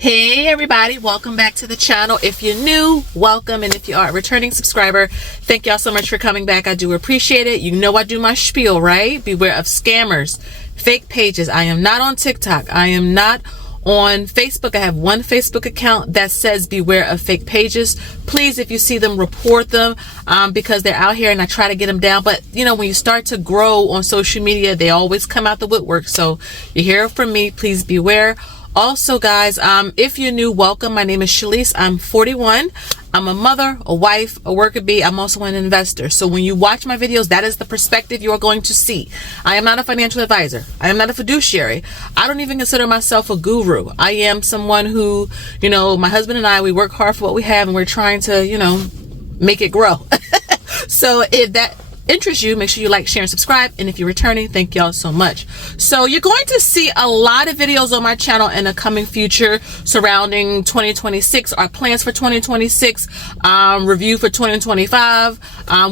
Hey everybody, welcome back to the channel. If you're new, welcome, and if you are a returning subscriber, thank y'all so much for coming back. I do appreciate it. You know I do my spiel, right? Beware of scammers, fake pages. I am not on TikTok. I am not on Facebook. I have one Facebook account that says beware of fake pages. Please, if you see them, report them because they're out here and I try to get them down. But you know, when you start to grow on social media, they always come out the woodwork. So you hear it from me, please beware. Also, guys, if you're new, welcome. My name is Shalise. I'm 41. I'm a mother, a wife, a worker bee. I'm also an investor. So when you watch my videos, that is the perspective you are going to see. I am not a financial advisor. I am not a fiduciary. I don't even consider myself a guru. I am someone who, you know, my husband and I, we work hard for what we have and we're trying to, you know, make it grow. So if that interests you, make sure you like, share, and subscribe. And if you're returning, thank y'all so much. So you're going to see a lot of videos on my channel in the coming future surrounding 2026, our plans for 2026, review for 2025,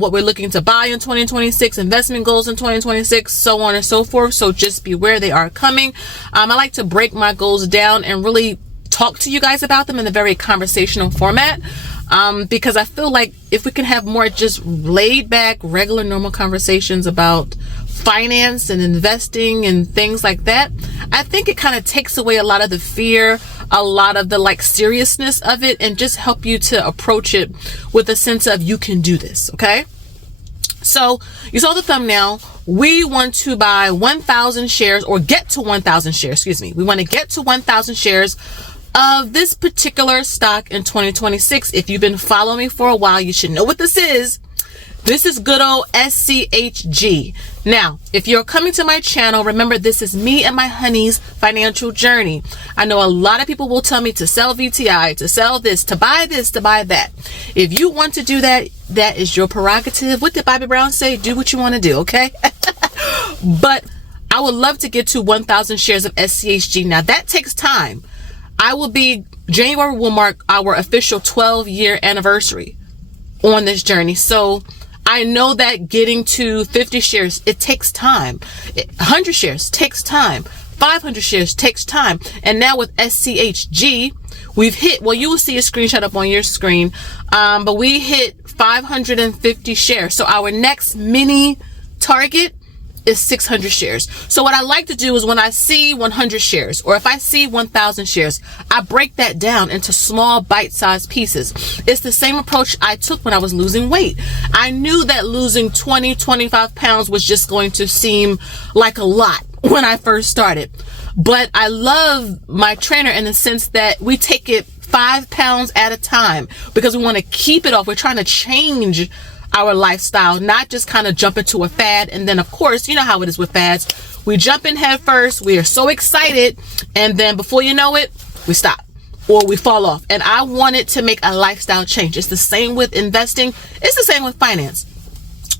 what we're looking to buy in 2026, investment goals in 2026, so on and so forth. So just beware, they are coming. I like to break my goals down and really talk to you guys about them in a very conversational format. Because I feel like if we can have more just laid back, regular, normal conversations about finance and investing and things like that, I think it kind of takes away a lot of the fear, a lot of the seriousness of it, and just help you to approach it with a sense of you can do this. Okay. So you saw the thumbnail. We want to buy 1,000 shares or get to 1,000 shares. Excuse me. We want to get to 1,000 shares of this particular stock in 2026. If you've been following me for a while, you should know what this is. This is good old SCHG. Now, if you're coming to my channel, remember this is me and my honey's financial journey. I know a lot of people will tell me to sell VTI, to sell this, to buy that. If you want to do that, that is your prerogative. What did Bobby Brown say? Do what you want to do, okay? But I would love to get to 1,000 shares of SCHG. Now, that takes time. January will mark our official 12-year anniversary on this journey. So I know that getting to 50 shares, it takes time. 100 shares takes time. 500 shares takes time. And now with SCHG, we've hit, well, you will see a screenshot up on your screen, but we hit 550 shares. So our next mini target is 600 shares. So what I like to do is when I see 100 shares or if I see 1,000 shares, I break that down into small bite-sized pieces. It's the same approach I took when I was losing weight. I knew that losing 25 pounds was just going to seem like a lot when I first started. But I love my trainer in the sense that we take it 5 pounds at a time because we want to keep it off. We're trying to change our lifestyle, not just kind of jump into a fad. And then of course, you know how it is with fads. We jump in head first. We are so excited. And then before you know it, we stop or we fall off. And I wanted to make a lifestyle change. It's the same with investing. It's the same with finance.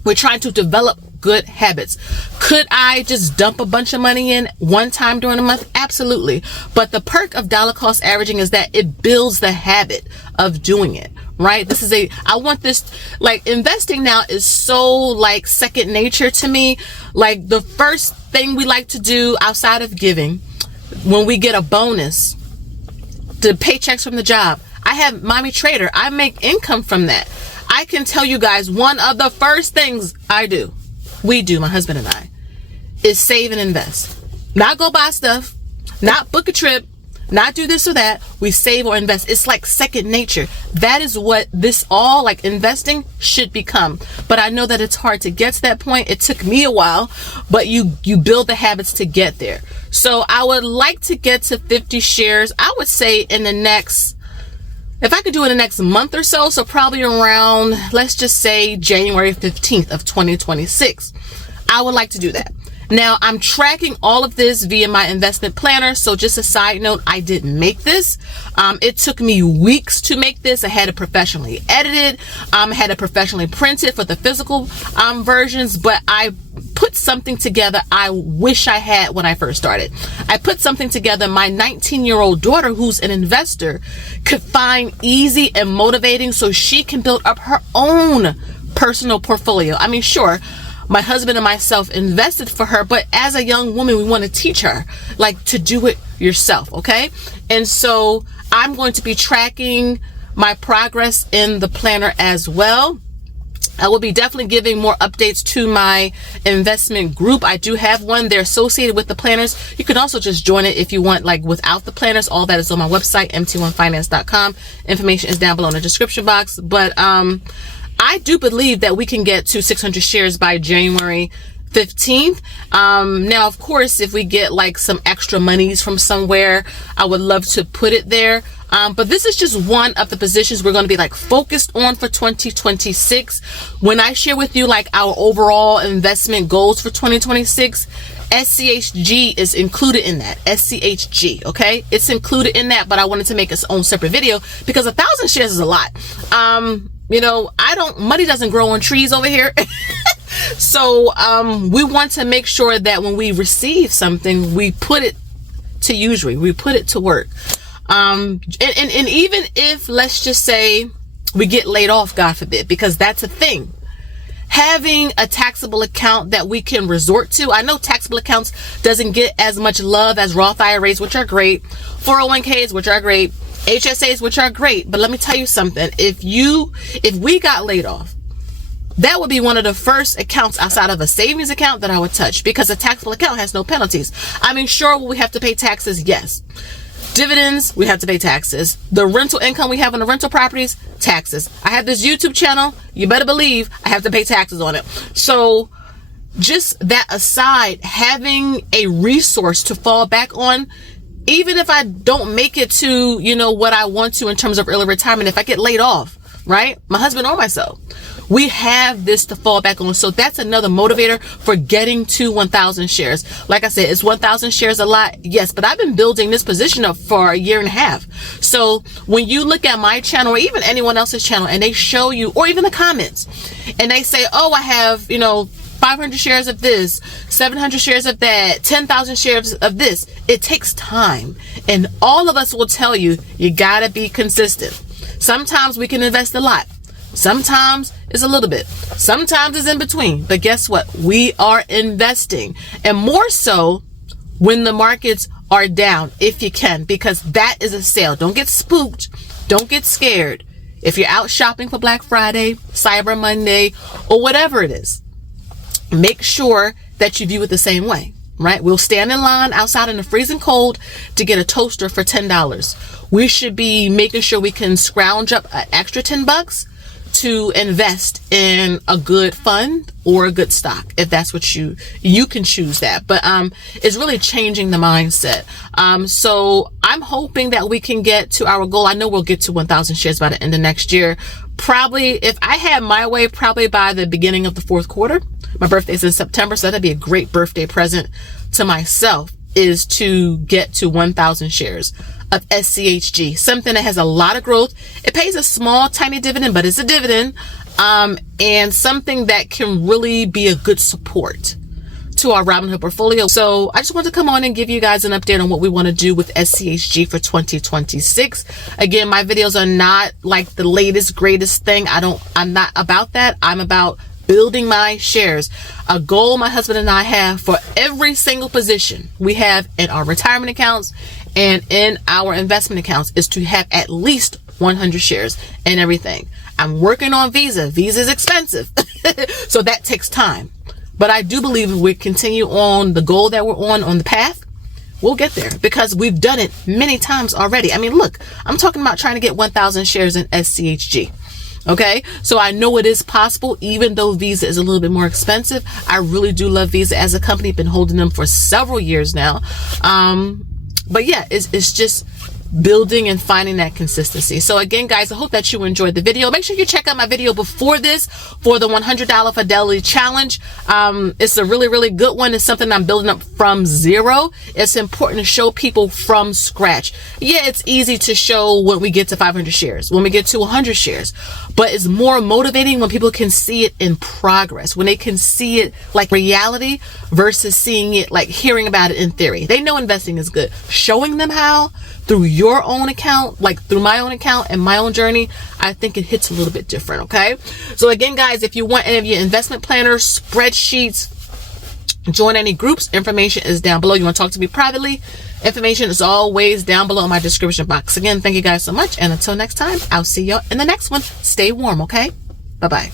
We're trying to develop good habits. Could I just dump a bunch of money in one time during a month? Absolutely. But the perk of dollar cost averaging is that it builds the habit of doing it, right? I want this, investing now is so second nature to me. Like the first thing we like to do outside of giving, when we get a bonus, the paychecks from the job, I have Mommy Trader. I make income from that. I can tell you guys, one of the first things we do, my husband and I, is save and invest. Not go buy stuff, not book a trip, not do this or that. We save or invest. It's like second nature. That is what this all investing should become. But I know that it's hard to get to that point. It took me a while, but you build the habits to get there. So I would like to get to 50 shares. I would say if I could do it in the next month or so, so probably around, let's just say January 15th of 2026, I would like to do that. Now, I'm tracking all of this via my investment planner. So just a side note, I didn't make this. It took me weeks to make this. I had it professionally edited. I had it professionally printed for the physical versions, but I put something together I wish I had when I first started. I put something together my 19-year-old daughter, who's an investor, could find easy and motivating so she can build up her own personal portfolio. I mean, sure, my husband and myself invested for her, but as a young woman, we want to teach her to do it yourself. Okay. And so I'm going to be tracking my progress in the planner as well. I will be definitely giving more updates to my investment group. I do have one. They're associated with the planners. You can also just join it if you want, like without the planners. All that is on my website, mt1finance.com. Information is down below in the description box. But I do believe that we can get to 600 shares by January 15th. Now, of course, if we get like some extra monies from somewhere, I would love to put it there. But this is just one of the positions we're going to be like focused on for 2026. When I share with you like our overall investment goals for 2026, SCHG is included in that. SCHG, okay? It's included in that, but I wanted to make its own separate video because 1,000 shares is a lot. You know, money doesn't grow on trees over here. So, we want to make sure that when we receive something, we put it to use, we put it to work. And even if, let's just say we get laid off, God forbid, because that's a thing. Having a taxable account that we can resort to. I know taxable accounts doesn't get as much love as Roth IRAs, which are great, 401ks, which are great, HSAs, which are great. But let me tell you something. If we got laid off, that would be one of the first accounts outside of a savings account that I would touch, because a taxable account has no penalties. I mean, sure, will we have to pay taxes? Yes. Dividends, we have to pay taxes. The rental income we have on the rental properties, taxes. I have this YouTube channel. You better believe I have to pay taxes on it. So just that aside, having a resource to fall back on, even if I don't make it to, you know, what I want to in terms of early retirement, if I get laid off, right? My husband or myself, we have this to fall back on. So that's another motivator for getting to 1,000 shares. Like I said, is 1,000 shares a lot? Yes, but I've been building this position up for a year and a half. So when you look at my channel or even anyone else's channel and they show you, or even the comments, and they say, oh, I have, you know, 500 shares of this, 700 shares of that, 10,000 shares of this. It takes time. And all of us will tell you, you gotta be consistent. Sometimes we can invest a lot. Sometimes it's a little bit. Sometimes it's in between. But guess what? We are investing. And more so when the markets are down, if you can, because that is a sale. Don't get spooked. Don't get scared. If you're out shopping for Black Friday, Cyber Monday, or whatever it is, make sure that you view it the same way, right? We'll stand in line outside in the freezing cold to get a toaster for $10. We should be making sure we can scrounge up an extra $10 to invest in a good fund or a good stock, if that's what you can choose that. But it's really changing the mindset. So I'm hoping that we can get to our goal. I know we'll get to 1,000 shares by the end of next year. Probably, if I had my way, probably by the beginning of the fourth quarter. My birthday's in September, so that'd be a great birthday present to myself, is to get to 1,000 shares of SCHG, something that has a lot of growth. It pays a small, tiny dividend, but it's a dividend, and something that can really be a good support to our Robinhood portfolio. So I just want to come on and give you guys an update on what we want to do with SCHG for 2026. Again, my videos are not like the latest, greatest thing. I'm not about that. I'm about building my shares. A goal my husband and I have for every single position we have in our retirement accounts and in our investment accounts is to have at least 100 shares in everything. I'm working on Visa. Visa is expensive. So that takes time. But I do believe if we continue on the goal that we're on the path, we'll get there, because we've done it many times already. I mean, look, I'm talking about trying to get 1,000 shares in SCHG. Okay, so I know it is possible, even though Visa is a little bit more expensive. I really do love Visa as a company. Been holding them for several years now. But yeah, it's just building and finding that consistency. So again, guys, I hope that you enjoyed the video. Make sure you check out my video before this for the $100 Fidelity Challenge. It's a really, really good one. It's something I'm building up from zero. It's important to show people from scratch. Yeah, it's easy to show when we get to 500 shares, when we get to 100 shares, but it's more motivating when people can see it in progress, when they can see it like reality versus seeing it like hearing about it in theory. They know investing is good. Showing them how through your own account, like through my own account and my own journey, I think it hits a little bit different. Okay. So again, guys, if you want any of your investment planners, spreadsheets, join any groups, information is down below. You want to talk to me privately, Information is always down below in my description box. Again, thank you guys so much. And until next time, I'll see y'all in the next one. Stay warm, okay? Bye-bye.